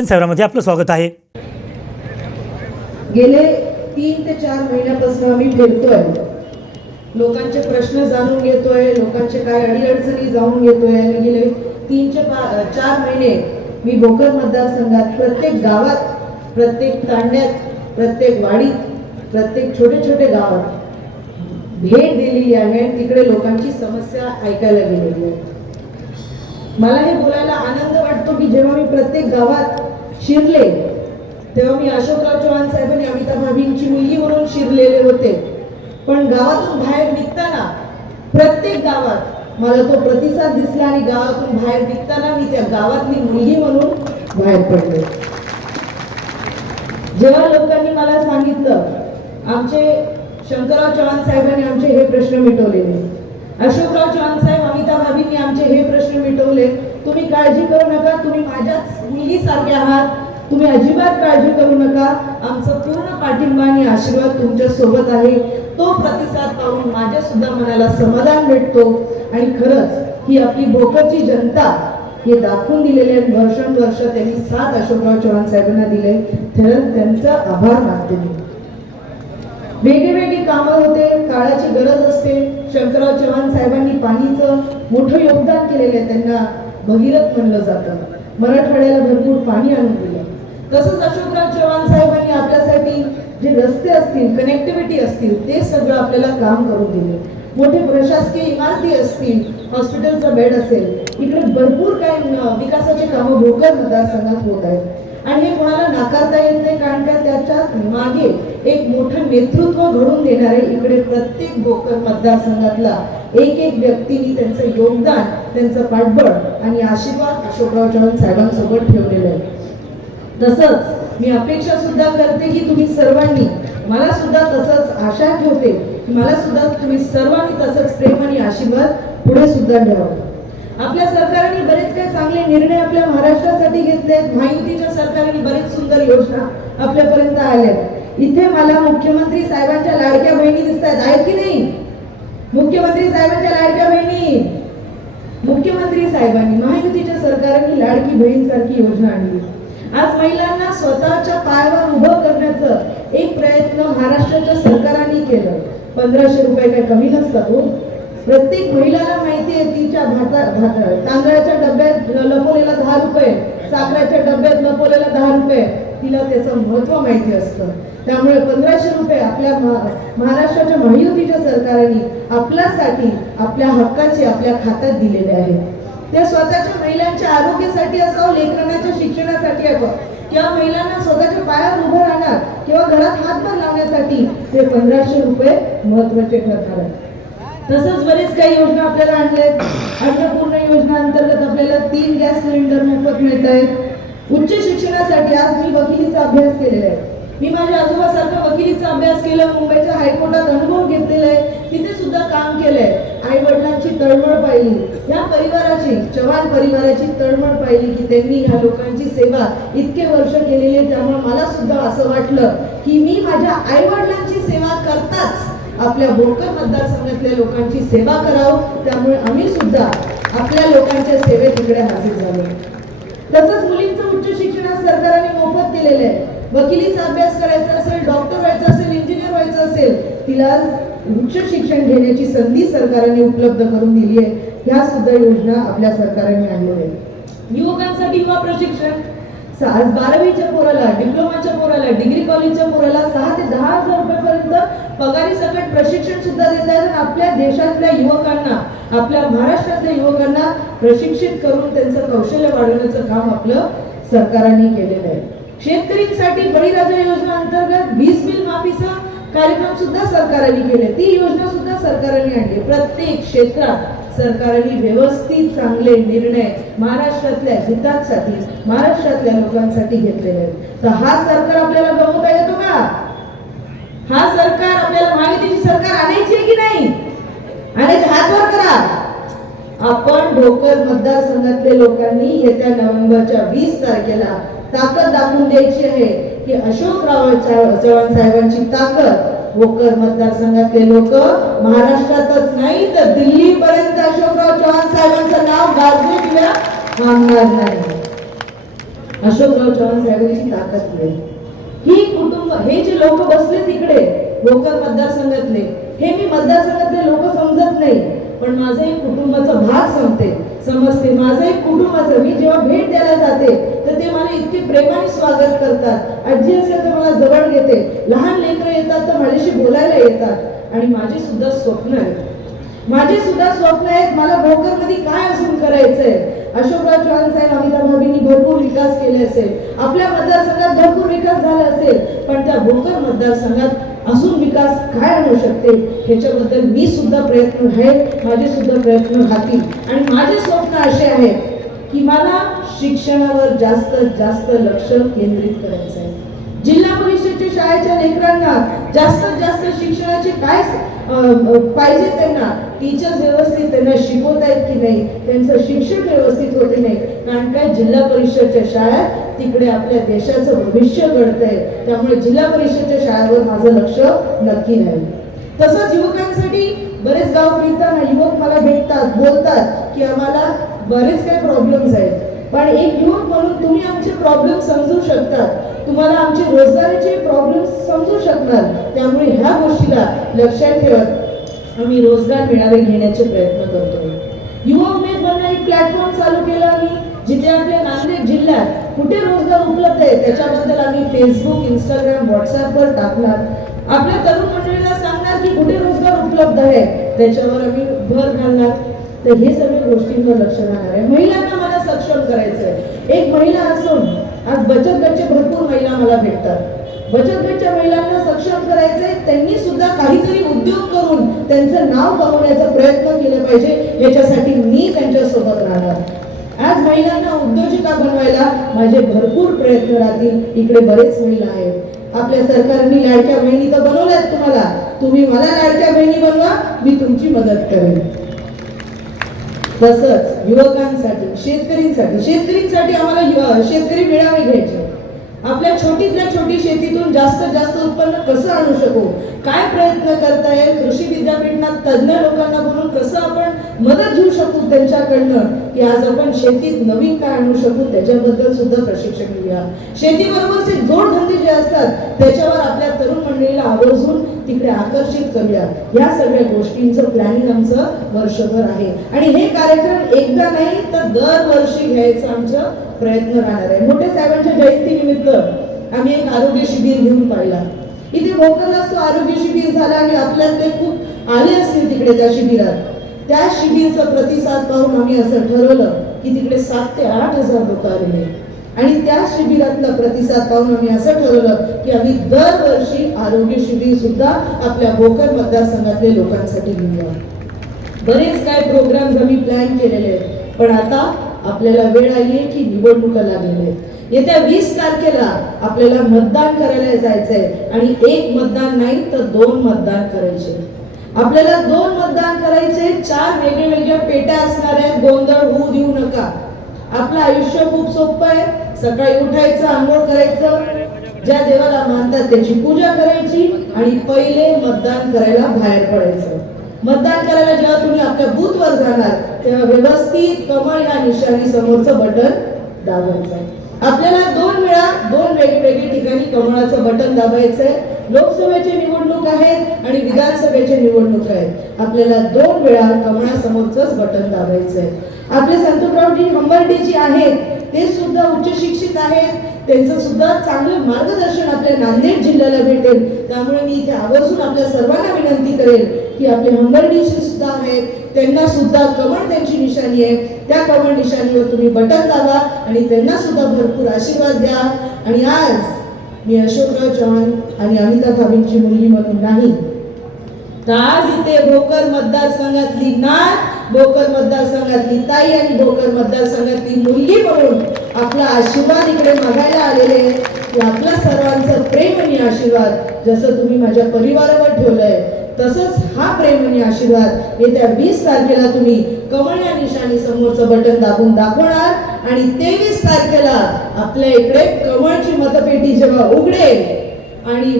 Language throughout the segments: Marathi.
शिक्षण सेवामध्ये आपलं स्वागत आहे। गेले 3 ते 4 महिन्यापासून आम्ही फिरतोय, लोकांचे प्रश्न जाणून घेतोय, लोकांचे काय अडीअडचणी जाणून घेतोय आणि गेले 3 ते 4 महिने मी भोकर मतदारसंघात प्रत्येक गावात, प्रत्येक तांड्यात, प्रत्येक वाडीत, प्रत्येक छोटे छोटे गावात भेट दिलेली आहे। तिकडे लोकांची समस्या ऐकायला गेलेली आहे। मला हे बोलायला आनंद वाटतो की जेव्हा मी प्रत्येक गावात शिरले तेव्हा मी अशोकराव चव्हाण साहेबांनी अमिताभ भाभींची मुलगी म्हणून शिरलेले होते, पण गावातून बाहेर निघताना प्रत्येक गावात मला तो प्रतिसाद दिसला आणि गावातून बाहेर निघताना मी त्या गावातली मुलगी म्हणून बाहेर पडले। जेव्हा लोकांनी मला सांगितलं आमचे शंकरराव चव्हाण साहेबांनी आमचे हे प्रश्न मिटवलेले, अशोकराव चव्हाण साहेब अमिताभ भाभींनी आमचे हे प्रश्न मिटवले, तुम्ही काळजी करू नका, तुम्ही माझ्याच मुलगीसारखे आहात, तुम्ही अजिबात काळजी करू नका, आमचा पूर्ण पाठिंबा आणि आशीर्वाद तुमच्या सोबत आहे। तो प्रतिसाद पाहून माझ्या सुद्धा मनाला समाधान भेटतो आणि खरंच ही आपली भोकरची जनता हे दाखवून दिलेले वर्षानुवर्ष त्यांनी साथ अशोकराव चव्हाण साहेबांना दिले, त्यांचा आभार मानते मी। वेगवेगळी कामं होते, काळाची गरज असते। शंकरराव चव्हाण साहेबांनी पाणीचं मोठं योगदान केलेलं आहे, त्यांना भगीरथ म्हणलं जातं, मराठवाड्याला भरपूर पाणी आणून दिलं। तसंच अशोकराव चव्हाण साहेबांनी आपल्यासाठी जे रस्ते असतील, कनेक्टिव्हिटी असतील, ते सगळं आपल्याला काम करून दिले। मोठे प्रशासकीय इमारती असतील, हॉस्पिटलचा बेड असेल, इकडे भरपूर काही विकासाचे कामं भोकर मतदारसंघात होत आहेत आणि हे कोणाला नाकारता येत नाही, कारण का त्याच्या मागे एक मोठं नेतृत्व घडून देणारे इकडे प्रत्येक भोकर मतदारसंघातला एक व्यक्तीने त्यांचं योगदान, त्यांचं पाठबळ आणि आशीर्वाद अशोकराव चव्हाण साहेबांसोबत ठेवलेलं आहे। तसंच मी अपेक्षा सुद्धा करते की तुम्ही सर्वांनी, मला सुद्धा तसंच आशा ठेवते की मला सुद्धा तुम्ही सर्वांनी तसंच प्रेम आणि आशीर्वाद पुढे सुद्धा ठेवावं। आपल्या सरकारने बरेच काही चांगले निर्णय आपल्या महाराष्ट्रासाठी घेतले आहेत। महायुतीच्या सरकारने बरेच सुंदर योजना आपल्यापर्यंत आल्या। इथे मला मुख्यमंत्री साहेबांच्या लाडक्या बहिणी दिसतात, आहेत की नाही? मुख्यमंत्री साहेबांच्या लाडक्या बहिणी, मुख्यमंत्री साहेबांनी, महायुतीच्या सरकारने लाडकी बहीणसारखी योजना आणली। आज महिलांना स्वतःच्या पायावर उभं करण्याचं एक प्रयत्न महाराष्ट्राच्या सरकारने केलं। 1500 रुपये काय कमी नसतात हो। प्रत्येक महिलाला माहिती आहे तिच्या तांदळाच्या डब्यात लपवलेला 10 रुपये, साखरेच्या डब्यात लपवलेला 10 रुपये, तिला त्याचं महत्त्व माहिती असतं। त्यामुळे 1500 रुपये आपल्या महाराष्ट्राच्या महायुतीच्या सरकारने आपल्यासाठी, आपल्या हक्काचे आपल्या खात्यात दिलेले आहेत। त्या स्वतःच्या महिलांच्या आरोग्यासाठी असावं, लेकरांच्या शिक्षणासाठी असावं, किंवा महिलांना स्वतःच्या पायावर उभं राहणार किंवा घरात हातभार लावण्यासाठी ते 1500 रुपये महत्त्वाचे ठरणार आहेत। तसंच बरेच काही योजना आपल्याला आणल्यात। अन्नपूर्णा योजना अंतर्गत आपल्याला 3 गॅस सिलेंडर मोफत मिळत आहेत। उच्च शिक्षणासाठी आज मी वकिलीचा अभ्यास केलेला आहे। मी माझ्या आजोबासारखा वकिलीचा अभ्यास केला, मुंबईच्या हायकोर्टात अनुभव घेतलेला आहे, तिथे सुद्धा काम केलंय। आई वडिलांची तळमळ पाहिली, या परिवाराची, चव्हाण परिवाराची तळमळ पाहिली की त्यांनी ह्या लोकांची सेवा इतके वर्ष केलेली आहे। त्यामुळे मला सुद्धा असं वाटलं की मी माझ्या आई वडिलांची सेवा करताच आपल्या भोकर मतदारसंघातल्या लोकांची सेवा करावं, त्यामुळे आम्ही सुद्धा आपल्या लोकांच्या सेवेत इकडे हजर झालो। तसंच मुलींचं उच्च शिक्षण सरकारने मोफत केलेलं आहे। वकिलीचा अभ्यास करायचा असेल, डॉक्टर व्हायचं असेल, इंजिनियर व्हायचं असेल, तिला उच्च शिक्षण घेण्याची संधी सरकारने उपलब्ध करून दिली आहे। ह्या सुद्धा योजना आपल्या सरकारने आणलेल्या आहेत। युवकांसाठी युवा प्रशिक्षण, 12वीच्या पोराला, डिप्लोमाच्या पोराला, डिग्री कॉलेजच्या पोराला 6 ते 10 हजार रुपयापर्यंत पगारी सकट प्रशिक्षण सुद्धा देत आहेत। आपल्या देशातल्या युवकांना, आपल्या महाराष्ट्रातल्या युवकांना प्रशिक्षित करून त्यांचं कौशल्य वाढवण्याचं काम आपलं सरकारने केलेलं आहे। शेतकऱ्यांसाठी बळीराजा योजना अंतर्गत वीज बिल माफीचा कार्यक्रम सुद्धा सरकारने केले, ती योजना सुद्धा सरकारने आणली। प्रत्येक क्षेत्रात सरकारने व्यवस्थित चांगले निर्णय महाराष्ट्रातल्या हितासाठी, महाराष्ट्रातल्या लोकांसाठी घेतलेले आहेत। तर हा सरकार आपल्याला गमवता येतो का? हा सरकार आपल्याला महायुतीची सरकार आणायची आहे की नाही? आणायचे हात वर करा। आपण भोकर मतदारसंघातल्या लोकांनी येत्या नोव्हेंबरच्या 20 तारखेला ताकद दाखवून द्यायची आहे की अशोकराव चव्हाण साहेबांची ताकद भोकर मतदारसंघातले लोक महाराष्ट्रातच नाही तर दिल्लीपर्यंत अशोकराव चव्हाण साहेबांचं नाव गाजविल्या थांबणार नाही। अशोकराव चव्हाण साहेबांची ताकद आहे. ही कुटुंब, हे जे लोक बसले तिकडे भोकर मतदारसंघातले, हे मी मतदारसंघातले लोक समजत नाही, पण माझं एक कुटुंबाचा भाग समजते. माझं एक कुटुंबाचं, मी जेव्हा भेट द्यायला जाते तर ते मला इतके प्रेमाने स्वागत करतात. आजी असेल तर मला जवळ घेते, लहान लेकरं येतात तर माझ्याशी बोलायला येतात. आणि माझे सुद्धा स्वप्न आहेत, मला भोकरमध्ये काय अजून करायचंय. अशोकराव चव्हाण साहेब, अमिता भाभींनी भरपूर विकास केले असेल, आपल्या मतदारसंघात भरपूर विकास झाला असेल, पण त्या भोकर मतदारसंघात अजून विकास काय आणू शकते ह्याच्याबद्दल मी सुद्धा प्रयत्न आहे, माझे सुद्धा प्रयत्न राहतील. आणि माझे स्वप्न असे आहेत की मला शिक्षणावर जास्त लक्ष केंद्रित करायचं आहे. जिल्हा परिषदेच्या शाळेच्या लेकरांना जास्त शिक्षणाचे काय पाहिजे, त्यांना टीचर्स व्यवस्थित त्यांना शिकवत आहेत की नाही, त्यांचं शिक्षण व्यवस्थित होते नाही. कारण काय, जिल्हा परिषदच्या शाळेत तिकडे आपल्या देशाचं भविष्य घडतंय, त्यामुळे जिल्हा परिषदच्या शाळेवर माझं लक्ष नक्की नाही. तसंच युवकांसाठी बरेच गाव फिरताना युवक मला भेटतात, बोलतात की आम्हाला बरेच काही प्रॉब्लेम्स आहेत, पण एक युवक म्हणून तुम्ही आमचे प्रॉब्लेम समजू शकतात, तुम्हाला आमचे रोजगाराचे प्रॉब्लेम समजू शकणार. त्यामुळे ह्या गोष्टीला लक्षात ठेवत आम्ही रोजगार मेळावे घेण्याचे प्रयत्न करतो. युवा उमेद म्हणून एक प्लॅटफॉर्म चालू केला आम्ही, जिथे आपल्या नांदेड जिल्ह्यात कुठे रोजगार उपलब्ध आहे त्याच्याबद्दल आम्ही फेसबुक, इंस्टाग्राम, व्हॉट्सअपवर टाकणार. आपल्या तरुण मंडळीला सांगणार की कुठे रोजगार उपलब्ध आहे, त्याच्यावर आम्ही भर घालणार. तर हे सगळ्या गोष्टींवर लक्ष राहणार आहे. महिलांना मला सक्षम करायचं आहे. एक महिला असून आज बचत गटचे भरपूर महिला मला भेटतात. बचत गटच्या महिलांना सक्षम करायचंय, त्यांनी सुद्धा काहीतरी उद्योग करून त्यांचं नाव कमवण्याचा प्रयत्न केला पाहिजे, याच्यासाठी मी त्यांच्या सोबत राहणार. आज महिलांना उद्योजिका बनवायला माझे भरपूर प्रयत्न राहतील. इकडे बरेच महिला आहेत. आपल्या सरकारने लाडक्या बहिणी तर बनवल्यात तुम्हाला, तुम्ही मला लाडक्या बहिणी बनवा, मी तुमची मदत करेन. तसंच युवकांसाठी, शेतकरींसाठी आम्हाला शेतकरी मेळावे घ्यायचे. आपल्या छोटीतल्या छोटी शेतीतून जास्त उत्पन्न कसं आणू शकू, काय प्रयत्न करताय, कृषी विद्यापीठात तज्ञ लोकांना बोलून कसं आपण मदत घेऊ शकू त्यांच्याकडनं, की आज आपण शेतीत नवीन काय आणू शकू त्याच्याबद्दल सुद्धा प्रशिक्षण घेऊया. शेतीबरोबरचे जोडधंदे जे असतात त्याच्यावर आपल्या तरुण मंडळीला आवर्जून तिकडे आकर्षित करूया. या सगळ्या गोष्टींचं प्लॅनिंग आमचं वर्षभर आहे. आणि हे कार्यक्रम एकदा नाही तर दरवर्षी घ्यायचं आमचं प्रयत्न राहणार आहे. मोठ्या साहेबांच्या जयंतीनिमित्त आम्ही एक आरोग्य शिबिर घेऊन पाहिला. इथे भोकरला तो आरोग्य शिबिर झाला आणि आपल्यात ते खूप आले असतील तिकडे त्या शिबिरात. त्या शिबिरचा प्रतिसाद पाहून आम्ही असं ठरवलं की तिकडे 7,000 ते 8,000 लोक आलेले. आणि त्या शिबिरातला प्रतिसाद पाहून आम्ही असं ठरवलं की आम्ही दरवर्षी आरोग्य शिबिर सुद्धा आपल्या भोकर मतदारसंघातल्या लोकांसाठी घेऊया. बरेच काय प्रोग्राम्स आम्ही प्लॅन केलेले आहेत, पण आता आपल्याला वेळ आली आहे की निवडणुका लागलेल्या आहेत. येत्या 20 तारखेला आपल्याला मतदान करायला जायचंय आणि एक मतदान नाही तर 2 मतदान करायचे. आपल्याला 2 मतदान करायचे. 4 वेगवेगळ्या पेट्या असणार आहेत. गोंधळ होऊ देऊ नका. आपलं आयुष्य खूप सोपं आहे. सकाळी उठायचं, आंघोळ करायचं, ज्या देवाला मानतात त्याची पूजा करायची आणि पहिले मतदान करायला बाहेर पडायचं. मतदान करायला जेव्हा तुम्ही आपल्या बूथवर जाणार तेव्हा व्यवस्थित कमळ या निशाणी समोरचं बटन दाबायचं. आपल्याला 2 वेळा 2 वेगवेगळ्या ठिकाणी कमळाचं बटन दाबायचंय. लोकसभेची निवडणूक आहेत आणि विधानसभेची निवडणूक आहेत. आपल्याला 2 वेळा कमळासमोरचंच बटन दाबायचंय. आपले संतोषरावजी हंबर्डेजी आहेत, ते सुद्धा उच्च शिक्षित आहेत. त्यांचं सुद्धा चांगलं मार्गदर्शन आपल्या नांदेड जिल्ह्याला भेटेल. त्यामुळे मी इथे आवर्जून आपल्या सर्वांना विनंती करेल की आपले हंबर्डेजी सुद्धा आहेत, त्यांना सुद्धा कमळ त्यांची निशाणी आहे. त्या कमळ निशाणीवर तुम्ही बटन दाबा आणि त्यांना सुद्धा भरपूर आशीर्वाद द्या. आणि आज मी अशोकराव चव्हाण आणि अमिता भाभींची मुलगी म्हणून नाही, तर आज इथे भोकर मतदारसंघातली नात, भोकर मतदारसंघातली ताई आणि भोकर मतदारसंघातली मुलगी म्हणून आपला आशीर्वाद इकडे मागायला आलेले आहे. की आपल्या सर्वांचं प्रेम आणि आशीर्वाद जसं तुम्ही माझ्या परिवारावर ठेवलंय तसंच हा प्रेम आणि आशीर्वाद येत्या 20 तारखेला तुम्ही कमळ या निशाणी समोरचं बटन दाबून दाखवणार. आणि 23 तारखेला आपल्या इकडे कमळची मतपेटी जेव्हा उघडेल आणि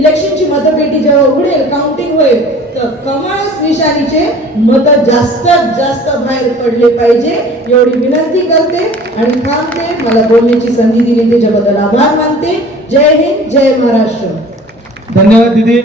इलेक्शनची मतपेटी जेव्हा उघडेल, काउंटिंग होईल, तर कमळ निशाणीच्या शेतकऱ्यांचे मत जास्तीत जास्त बाहेर पडले पाहिजे एवढी विनंती करते आणि थांबते. मला बोलण्याची संधी दिली त्याच्याबद्दल आभार मानते. जय हिंद, जय महाराष्ट्र. धन्यवाद दीदी.